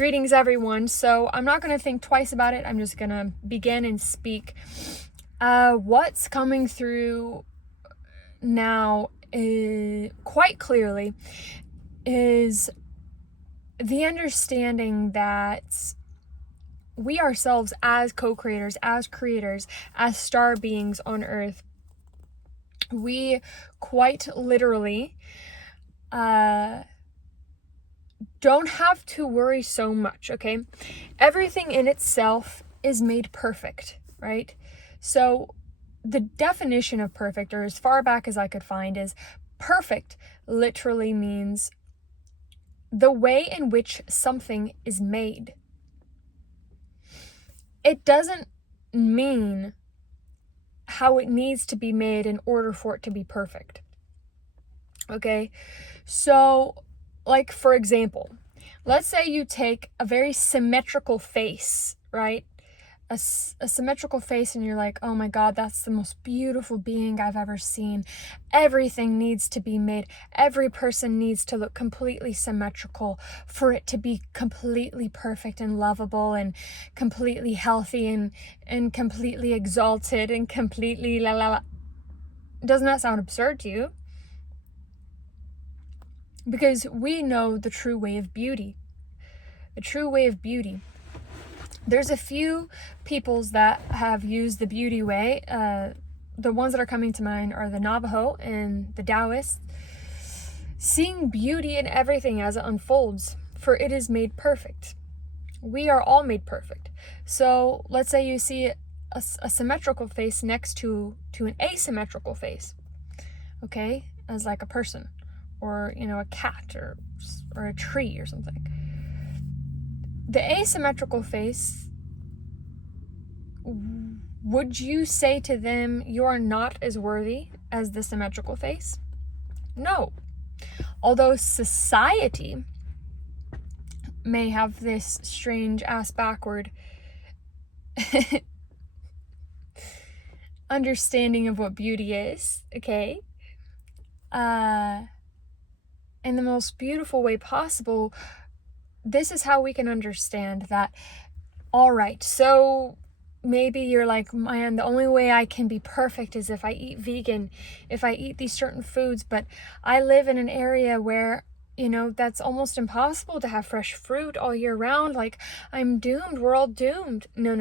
Greetings, everyone. So I'm not going to think twice about it. I'm just going to begin and speak. What's coming through now quite clearly is the understanding that we ourselves, as co-creators, as creators, as star beings on Earth, we quite literally don't have to worry so much, okay? Everything in itself is made perfect, right? So the definition of perfect, or as far back as I could find, is perfect literally means the way in which something is made. It doesn't mean how it needs to be made in order for it to be perfect. Okay? So, like, for example, let's say you take a very symmetrical face, right? A symmetrical face, and you're like, oh my God, that's the most beautiful being I've ever seen. Everything needs to be made. Every person needs to look completely symmetrical for it to be completely perfect and lovable and completely healthy and completely exalted and completely la la la. Doesn't that sound absurd to you? Because we know the true way of beauty. The true way of beauty. There's a few peoples that have used the beauty way. The ones that are coming to mind are the Navajo and the Taoists. Seeing beauty in everything as it unfolds, for it is made perfect. We are all made perfect. So let's say you see a symmetrical face next to an asymmetrical face, okay, as like a person, or a cat, or a tree or something. The asymmetrical face, would you say to them, you are not as worthy as the symmetrical face? No. Although society may have this strange ass backward understanding of what beauty is, okay? In the most beautiful way possible, this is how we can understand that. All right, so maybe you're like, man, the only way I can be perfect is if I eat vegan, if I eat these certain foods, but I live in an area where, that's almost impossible to have fresh fruit all year round. Like, I'm doomed. We're all doomed. No.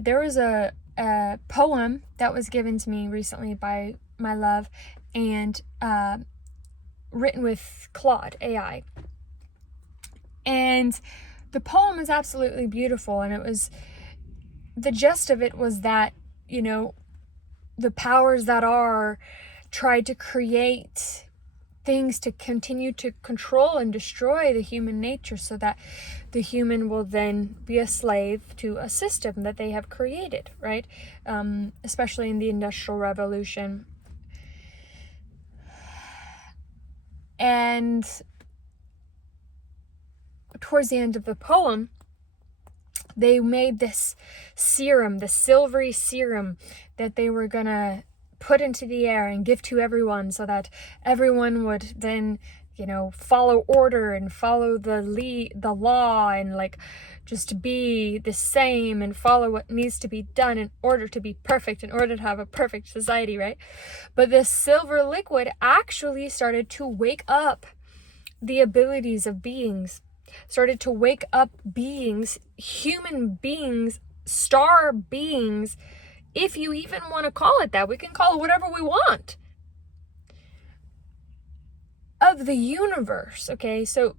There was a poem that was given to me recently by my love, and written with Claude AI. And the poem is absolutely beautiful, and the gist of it was that, the powers that are tried to create things to continue to control and destroy the human nature, so that the human will then be a slave to a system that they have created, right? Especially in the Industrial Revolution. And towards the end of the poem, they made this serum, the silvery serum, that they were gonna put into the air and give to everyone, so that everyone would then, follow order and follow the law, and like just be the same and follow what needs to be done in order to be perfect, in order to have a perfect society, right? But this silver liquid actually started to wake up the abilities of beings, started to wake up beings, human beings, star beings, if you even want to call it that. We can call it whatever we want, of the universe, okay? So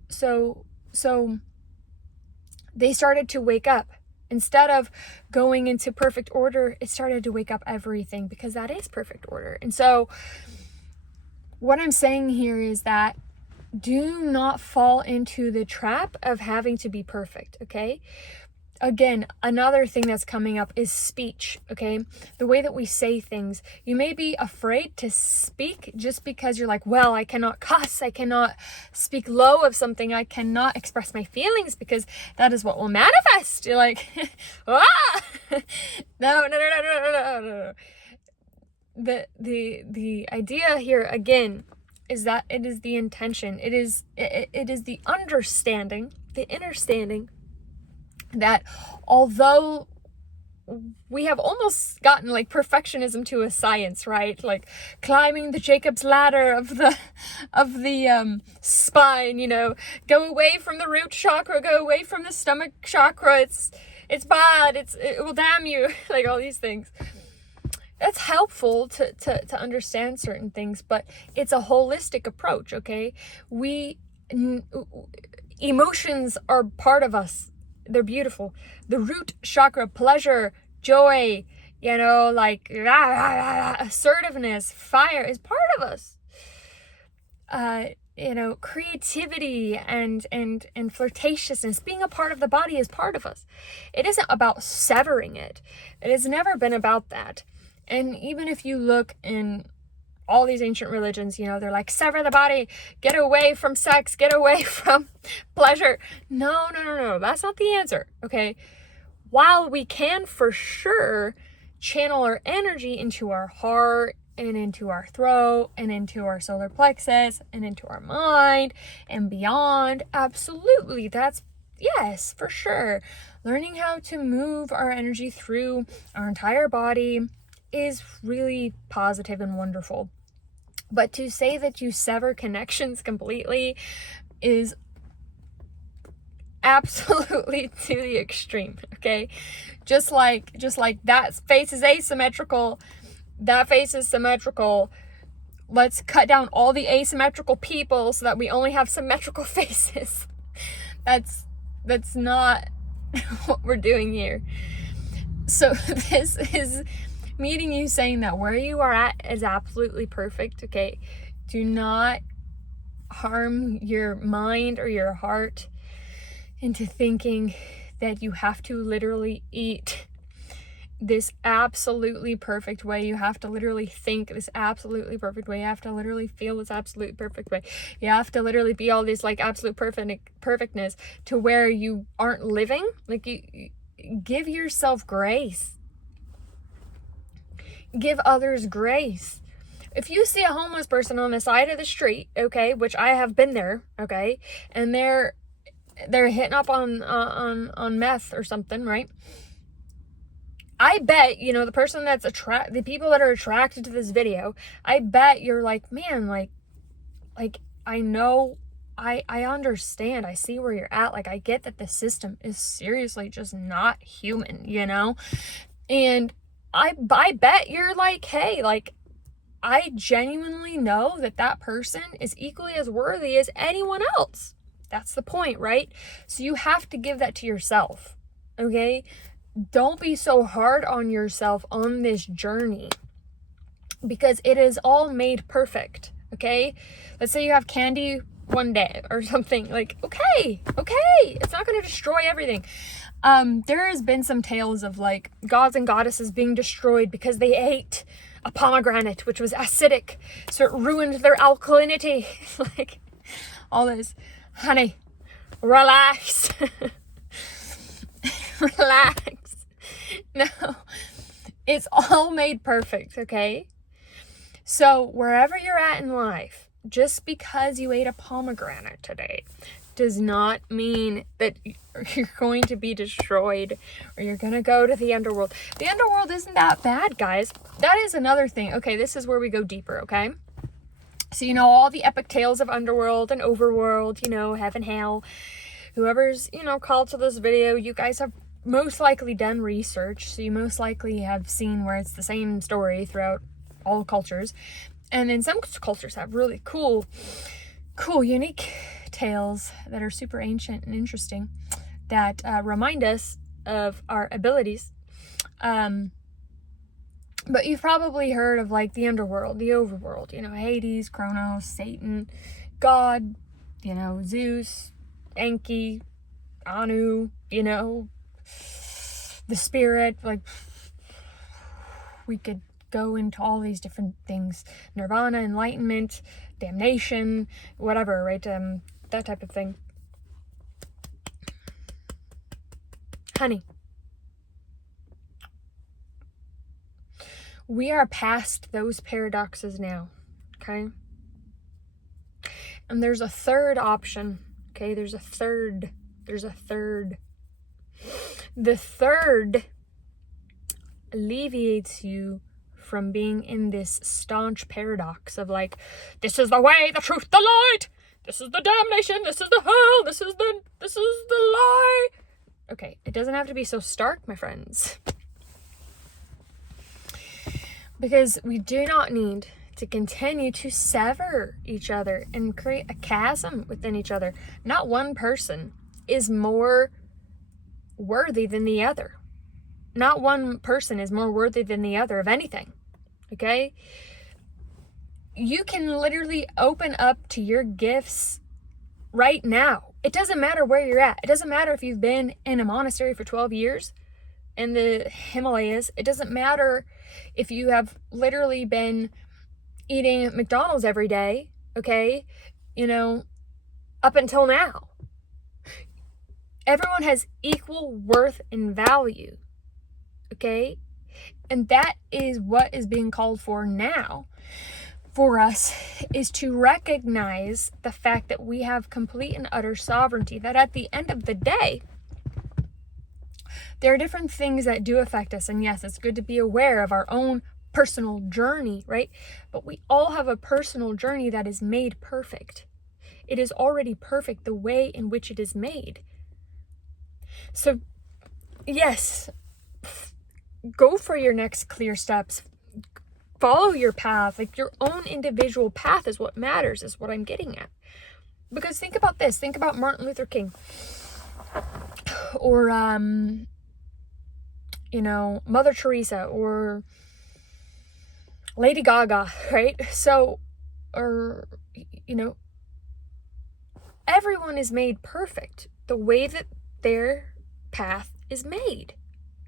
they started to wake up. Instead of going into perfect order, it started to wake up everything, because that is perfect order. And so what I'm saying here is that do not fall into the trap of having to be perfect, okay? Again, another thing that's coming up is speech, okay? The way that we say things. You may be afraid to speak just because you're like, well, I cannot cuss, I cannot speak low of something, I cannot express my feelings because that is what will manifest. You're like, ah! No. The idea here, again, is that it is the intention. It is the understanding, the understanding that although we have almost gotten like perfectionism to a science, right? Like climbing the Jacob's ladder of the spine, you know, go away from the root chakra, go away from the stomach chakra. It's bad. It will damn you. Like all these things. That's helpful to understand certain things, but it's a holistic approach. Okay, emotions are part of us. They're beautiful. The root chakra, pleasure, joy, you know, like assertiveness, fire is part of us. You know, creativity and flirtatiousness, being a part of the body is part of us. It isn't about severing it. It has never been about that. And even if you look in all these ancient religions, you know, they're like, sever the body, get away from sex, get away from pleasure. No, that's not the answer, okay? While we can for sure channel our energy into our heart and into our throat and into our solar plexus and into our mind and beyond, absolutely, that's, yes, for sure. Learning how to move our energy through our entire body is really positive and wonderful. But to say that you sever connections completely is absolutely to the extreme, okay? Just like that face is asymmetrical, that face is symmetrical. Let's cut down all the asymmetrical people so that we only have symmetrical faces. That's not what we're doing here. So this is meeting you saying that where you are at is absolutely perfect, okay? Do not harm your mind or your heart into thinking that you have to literally eat this absolutely perfect way. You have to literally think this absolutely perfect way. You have to literally feel this absolute perfect way. You have to literally be all this like absolute perfectness to where you aren't living. Like you give yourself grace. Give others grace. If you see a homeless person on the side of the street, okay, which I have been there, okay, and they're hitting up on meth or something, right? I bet, you know, the person that's the people that are attracted to this video, I bet you're like, man, like I know, I understand, I see where you're at, like I get that the system is seriously just not human, you know? And I bet you're like, hey, like, I genuinely know that person is equally as worthy as anyone else. That's the point, right? So you have to give that to yourself, okay? Don't be so hard on yourself on this journey because it is all made perfect, okay? Let's say you have candy one day or something, like, okay, it's not going to destroy everything. There has been some tales of like gods and goddesses being destroyed because they ate a pomegranate, which was acidic, so it ruined their alkalinity. Like all this. Honey, relax. Relax. No, it's all made perfect, okay? So wherever you're at in life, just because you ate a pomegranate today does not mean that you're going to be destroyed or you're going to go to the underworld. The underworld isn't that bad, guys. That is another thing. Okay, this is where we go deeper, okay? So, you know, all the epic tales of underworld and overworld, you know, heaven, hell. Whoever's, you know, called to this video, you guys have most likely done research. So you most likely have seen where it's the same story throughout all cultures. And then some cultures have really cool, unique tales that are super ancient and interesting that remind us of our abilities. But you've probably heard of like the underworld, the overworld, you know, Hades, Kronos, Satan, God, you know, Zeus, Enki, Anu, you know, the spirit. Like we could go into all these different things: nirvana, enlightenment, damnation, whatever, right? That type of thing. Honey, we are past those paradoxes now, okay? And there's a third option. Okay, there's a third. The third alleviates you from being in this staunch paradox of like, this is the way, the truth, the light, this is the damnation, this is the hell, this is the lie. Okay, it doesn't have to be so stark, my friends. Because we do not need to continue to sever each other and create a chasm within each other. Not one person is more worthy than the other. Not one person is more worthy than the other of anything. Okay? You can literally open up to your gifts right now. It doesn't matter where you're at. It doesn't matter if you've been in a monastery for 12 years in the Himalayas. It doesn't matter if you have literally been eating McDonald's every day, okay? You know, up until now. Everyone has equal worth and value, okay? And that is what is being called for now for us, is to recognize the fact that we have complete and utter sovereignty, that at the end of the day, there are different things that do affect us. And yes, it's good to be aware of our own personal journey, right? But we all have a personal journey that is made perfect. It is already perfect the way in which it is made. So, yes, go for your next clear steps. Follow your path. Like, your own individual path is what matters, is what I'm getting at. Because think about this. Think about Martin Luther King. Or, you know, Mother Teresa, or Lady Gaga, right? So, or, you know, everyone is made perfect the way that their path is made,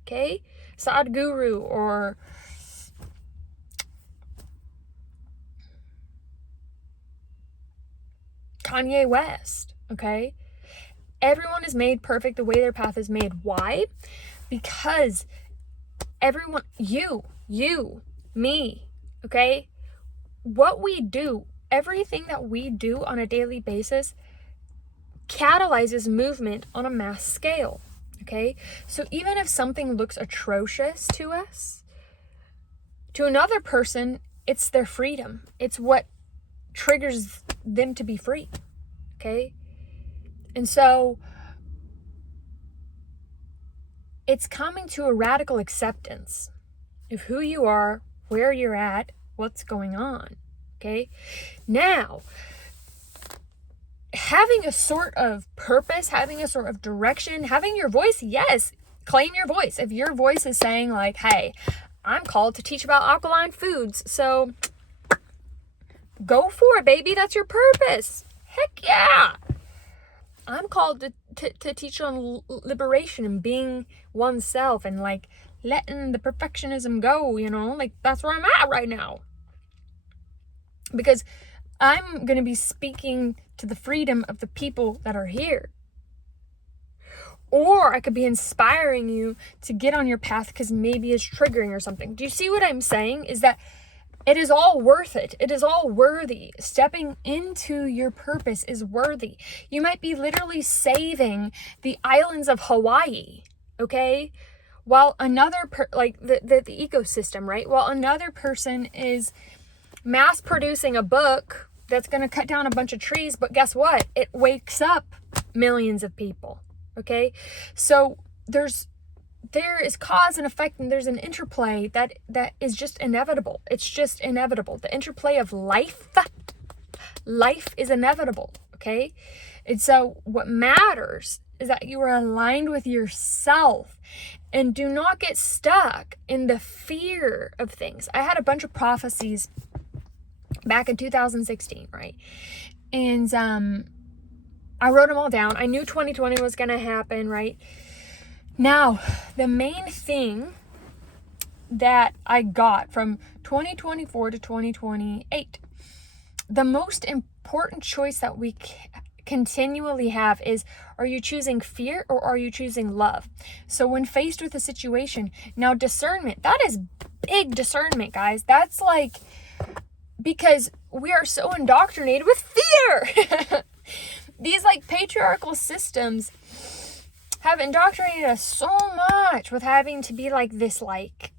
okay? Sadhguru, or Kanye West, okay? Everyone is made perfect the way their path is made. Why? Because everyone, you, me, okay? What we do, everything that we do on a daily basis catalyzes movement on a mass scale, okay? So even if something looks atrocious to us, to another person, it's their freedom. It's what triggers them to be free, okay? And so it's coming to a radical acceptance of who you are, where you're at, what's going on, okay? Now, having a sort of purpose, having a sort of direction, having your voice, yes, claim your voice. If your voice is saying like, hey, I'm called to teach about alkaline foods, so go for it, baby. That's your purpose. Heck yeah. I'm called to teach on liberation and being oneself and like letting the perfectionism go, you know, like that's where I'm at right now. Because I'm going to be speaking to the freedom of the people that are here. Or I could be inspiring you to get on your path because maybe it's triggering or something. Do you see what I'm saying? Is that it is all worth it. It is all worthy. Stepping into your purpose is worthy. You might be literally saving the islands of Hawaii, okay? While another, the ecosystem, right? While another person is mass producing a book that's going to cut down a bunch of trees, but guess what? It wakes up millions of people, okay? So there is cause and effect, and there's an interplay that is just inevitable. It's just inevitable. The interplay of life is inevitable, okay? And so what matters is that you are aligned with yourself and do not get stuck in the fear of things. I had a bunch of prophecies back in 2016, right? And I wrote them all down. I knew 2020 was going to happen, right? Now, the main thing that I got from 2024 to 2028, the most important choice that we continually have is, are you choosing fear or are you choosing love? So when faced with a situation, now discernment, that is big discernment, guys. That's like because we are so indoctrinated with fear. These like patriarchal systems have indoctrinated us so much with having to be like this like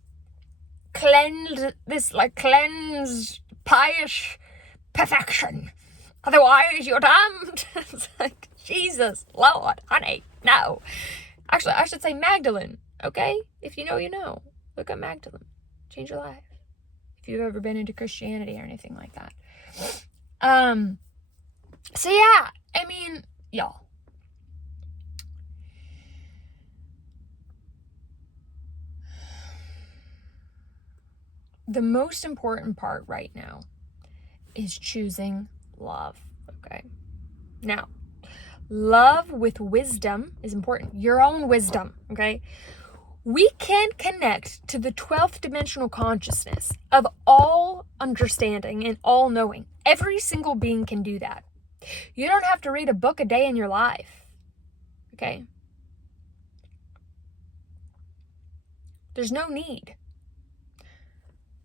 cleansed, pious perfection. Otherwise you're damned. It's like, Jesus, Lord, honey, no. Actually, I should say Magdalene, okay? If you know, you know. Look at Magdalene. Change your life. If you've ever been into Christianity or anything like that. So yeah, I mean, y'all. The most important part right now is choosing love, okay? Now, love with wisdom is important. Your own wisdom, okay? We can connect to the 12th dimensional consciousness of all understanding and all knowing. Every single being can do that. You don't have to read a book a day in your life, okay? There's no need.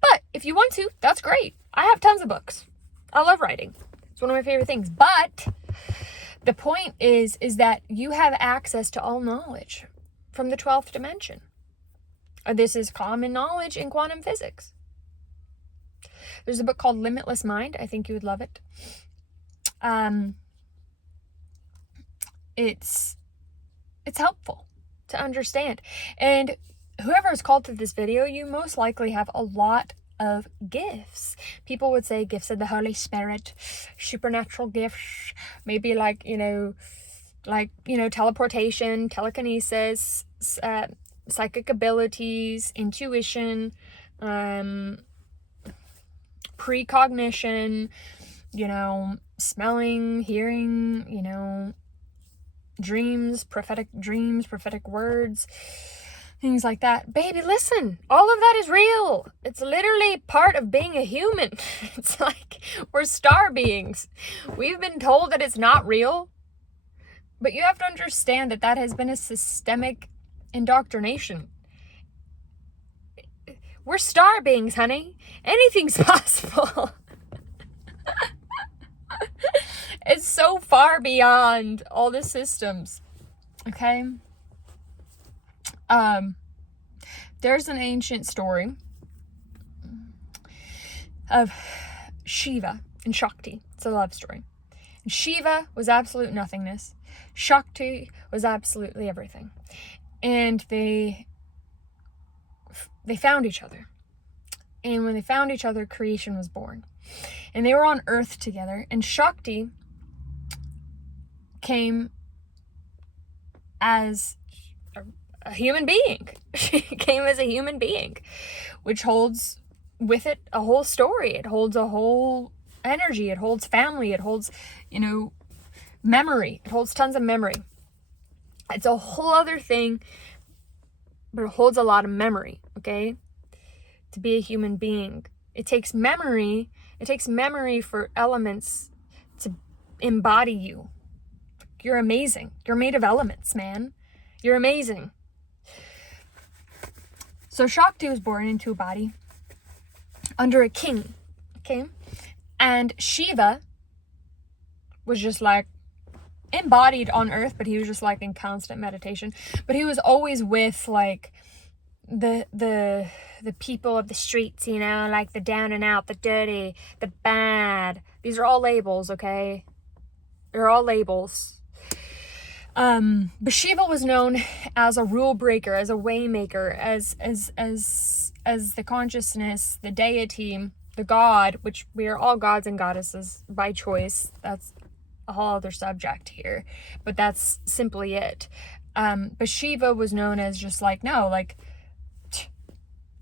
But if you want to, that's great. I have tons of books. I love writing. It's one of my favorite things. But the point is that you have access to all knowledge from the 12th dimension. This is common knowledge in quantum physics. There's a book called Limitless Mind. I think you would love it. It's helpful to understand. And whoever is called to this video, you most likely have a lot of gifts. People would say gifts of the Holy Spirit, supernatural gifts, maybe like, teleportation, telekinesis, psychic abilities, intuition, precognition, smelling, hearing, dreams, prophetic words, things like that. Baby, listen, all of that is real. It's literally part of being a human. It's like we're star beings. We've been told that it's not real, but you have to understand that has been a systemic indoctrination. We're star beings, honey. Anything's possible. It's so far beyond all the systems. Okay? There's an ancient story of Shiva and Shakti. It's a love story. And Shiva was absolute nothingness. Shakti was absolutely everything. And they found each other. And when they found each other, creation was born. And they were on Earth together. And Shakti came as a human being. She came as a human being, which holds with it a whole story. It holds a whole energy. It holds family. It holds, memory. It holds tons of memory. It's a whole other thing, but it holds a lot of memory, okay? To be a human being. It takes memory for elements to embody you. You're amazing. You're made of elements, man. You're amazing. So Shakti was born into a body under a king, okay? And Shiva was just like embodied on Earth, but he was just like in constant meditation. But he was always with like the people of the streets, like the down and out, the dirty, the bad. These are all labels, okay? They're all labels. But Shiva was known as a rule breaker, as a way maker, as the consciousness, the deity, the god, which we are all gods and goddesses by choice. That's a whole other subject here, but that's simply it. But Shiva was known as just like, no,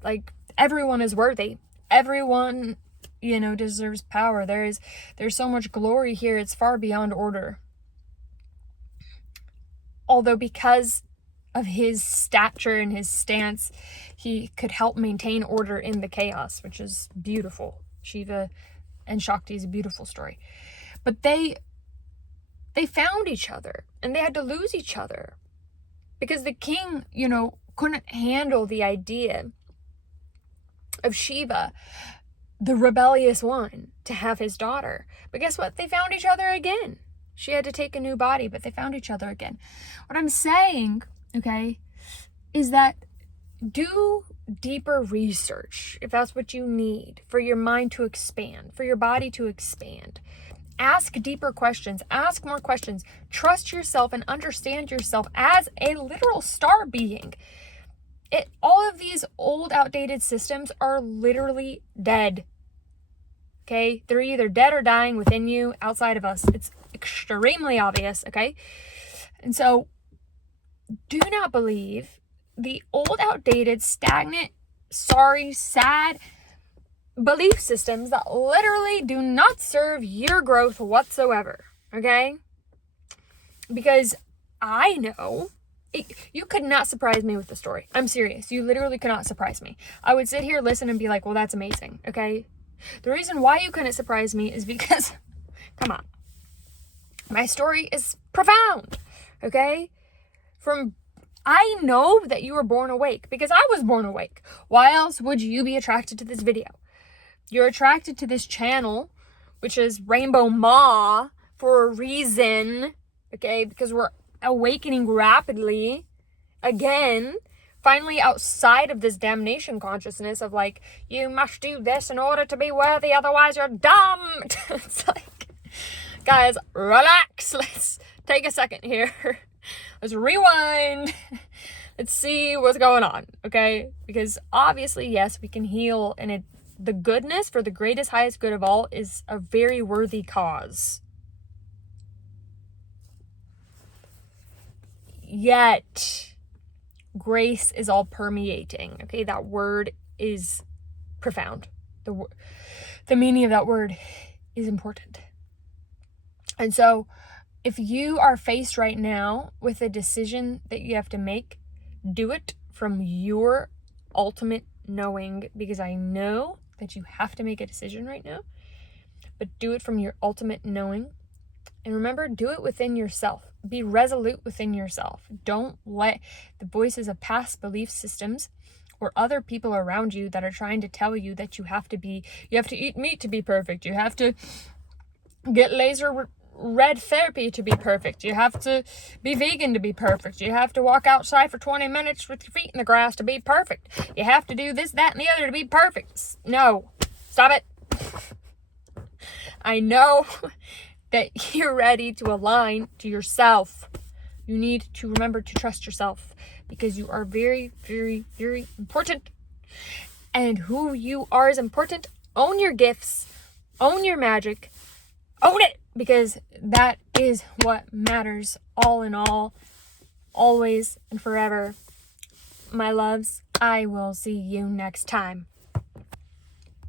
like everyone is worthy. Everyone, deserves power. There's so much glory here. It's far beyond order. Although because of his stature and his stance, he could help maintain order in the chaos, which is beautiful. Shiva and Shakti is a beautiful story. But they found each other and they had to lose each other because the king, couldn't handle the idea of Shiva the rebellious one to have his daughter. But guess what? They found each other again. She had to take a new body, but they found each other again. What I'm saying, okay, is that do deeper research if that's what you need for your mind to expand, for your body to expand. Ask deeper questions, ask more questions, trust yourself and understand yourself as a literal star being. All of these old, outdated systems are literally dead. Okay? They're either dead or dying within you, outside of us. It's extremely obvious, okay? And so, do not believe the old, outdated, stagnant, sorry, sad belief systems that literally do not serve your growth whatsoever, okay? Because I know you could not surprise me with the story. I'm serious. You literally could not surprise me. I would sit here, listen, and be like, well, that's amazing, okay? The reason why you couldn't surprise me is because, come on, my story is profound, okay? I know that you were born awake because I was born awake. Why else would you be attracted to this video? You're attracted to this channel, which is Rainbow Ma, for a reason, okay? Because we're awakening rapidly, again, finally outside of this damnation consciousness of like, you must do this in order to be worthy, otherwise you're dumb. It's like, guys, relax. Let's take a second here. Let's rewind. Let's see what's going on, okay? Because obviously, yes, we can heal, and the goodness for the greatest, highest good of all is a very worthy cause. Yet, grace is all permeating, okay? That word is profound. The meaning of that word is important. And so, if you are faced right now with a decision that you have to make, do it from your ultimate knowing, because I know that you have to make a decision right now, but do it from your ultimate knowing. And remember, do it within yourself. Be resolute within yourself. Don't let the voices of past belief systems or other people around you that are trying to tell you that you have to eat meat to be perfect. You have to get laser red therapy to be perfect. You have to be vegan to be perfect. You have to walk outside for 20 minutes with your feet in the grass to be perfect. You have to do this, that, and the other to be perfect. No. Stop it. I know that you're ready to align to yourself. You need to remember to trust yourself, because you are very, very, very important. And who you are is important. Own your gifts. Own your magic. Own it, because that is what matters all in all, always and forever. My loves, I will see you next time.